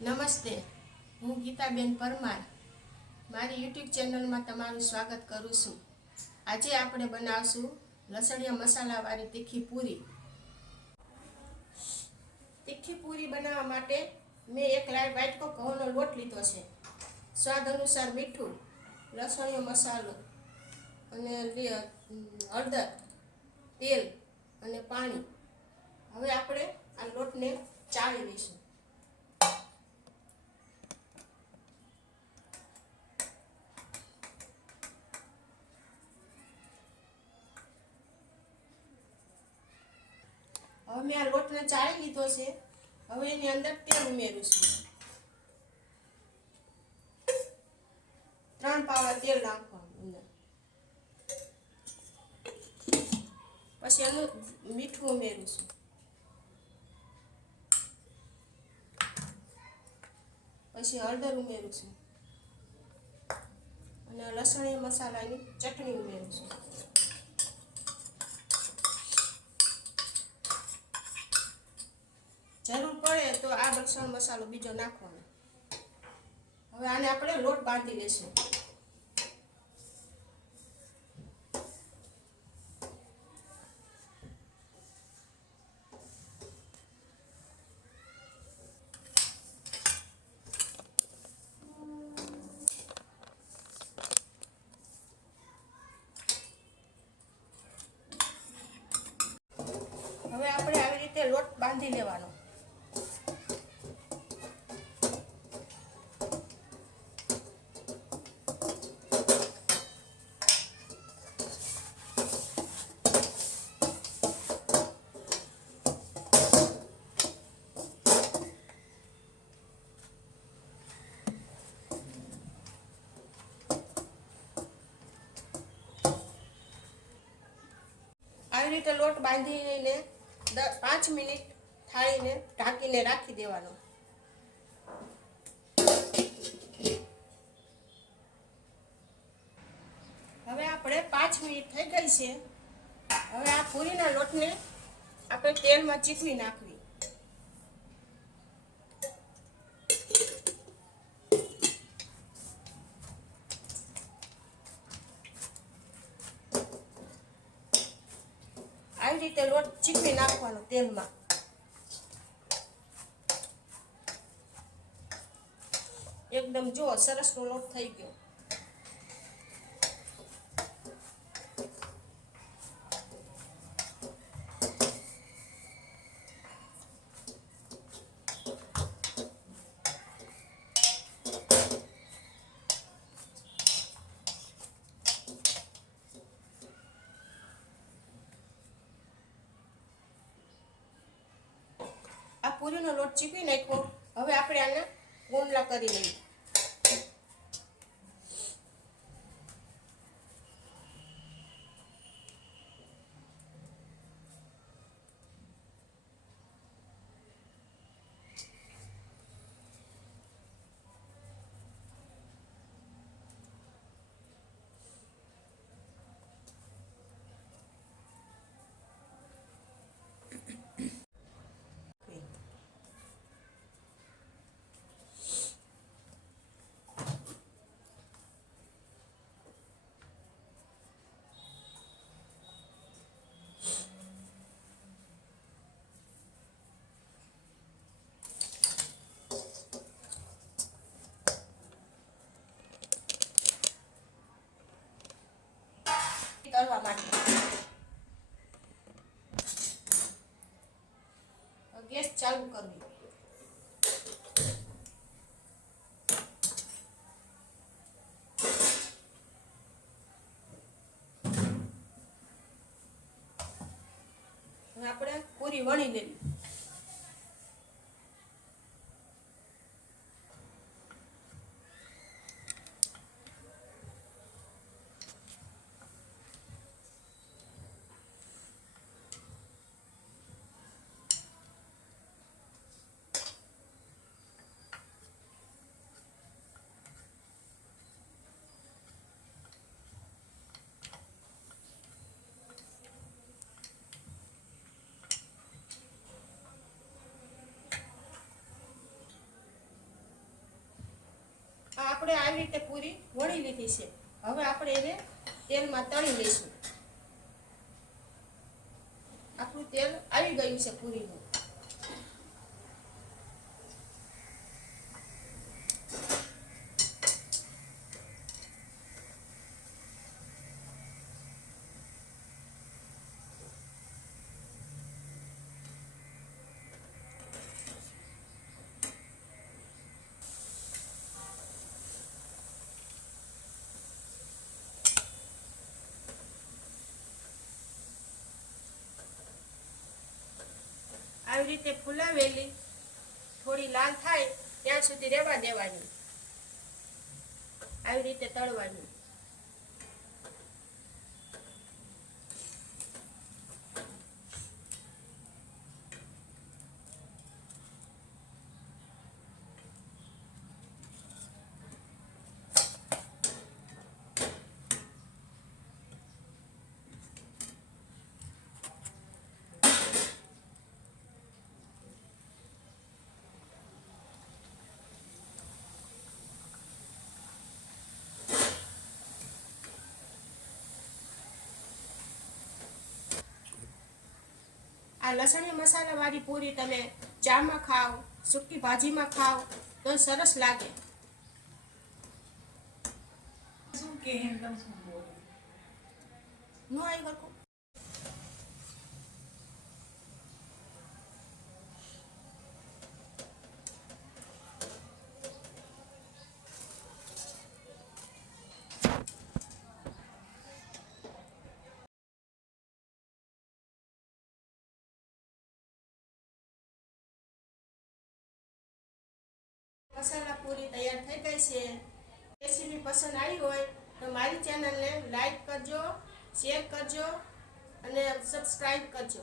નમસ્તે, હું ગીતાબેન પરમાર. મારી યુટ્યુબ ચેનલમાં તમારું સ્વાગત કરું છું. આજે આપણે બનાવશું લસણિયા મસાલાવાળી તીખી પૂરી. તીખી પૂરી બનાવવા માટે મેં એક લાઈ વાટકો ઘઉંનો લોટ લીધો છે. સ્વાદ અનુસાર મીઠું, લસણીયો મસાલો અને હળદર, તેલ અને પાણી. હવે આપણે આ લોટને ચાળી લઈશું. હવે આ લોટને ચાળી લીધો છે. હવે એની અંદર તેલ ઉમેરું છું ત્રણ પાવા તેલ નાખવાનું અંદર. પછી એનું મીઠું ઉમેરું છું પછી હળદર ઉમેરું છું અને લસણી મસાલાની ચટણી ઉમેરું છું જરૂર પડે તો આ લસણ મસાલો બીજો નાખવાનો. હવે આને આપણે લોટ બાંધી લેશું. હવે આપણે આવી રીતે લોટ બાંધી લેવાનો. આવી રીતે લોટ બાંધીને પાંચ મિનિટ થાળીને ઢાંકીને રાખી દેવાનો. હવે આપણે પાંચ મિનિટ થઈ ગઈ છે. હવે આ પૂરીના લોટને આપણે તેલમાં ચીકવી નાખવી આવી રીતે લોટ ચીકવી નાખવાનો તેલમાં. એકદમ જુઓ સરસ નો લોટ થઈ ગયો. પૂરીનો લોટ ચીપી નાખ્યો. હવે આપણે આને ગુંડલા કરી લઈએ. માટે ગેસ ચાલુ કરવી. આપણે પૂરી વણી લેવી. આપણે આવી રીતે પૂરી વણી લીધી છે. હવે આપણે એને તેલમાં તળી લઈશું. આપણું તેલ આવી ગયું છે પૂરીનું. રીતે ફુલાવેલી થોડી લાલ થાય ત્યાં સુધી રહેવા દેવાની. આવી રીતે તળવાની. આ લસણી મસાલાવાળી પૂરી તમે ચામાં ખાઓ સૂકી ભાજીમાં ખાઓ તો સરસ લાગે. શું કે એમ તમે શું બોલો? નો આવી હરખું મસાલા પૂરી તૈયાર થઈ ગઈ છે. રેસીપી પસંદ આવી હોય તો મારી ચેનલને લાઈક કરજો, શેર કરજો અને સબસ્ક્રાઈબ કરજો.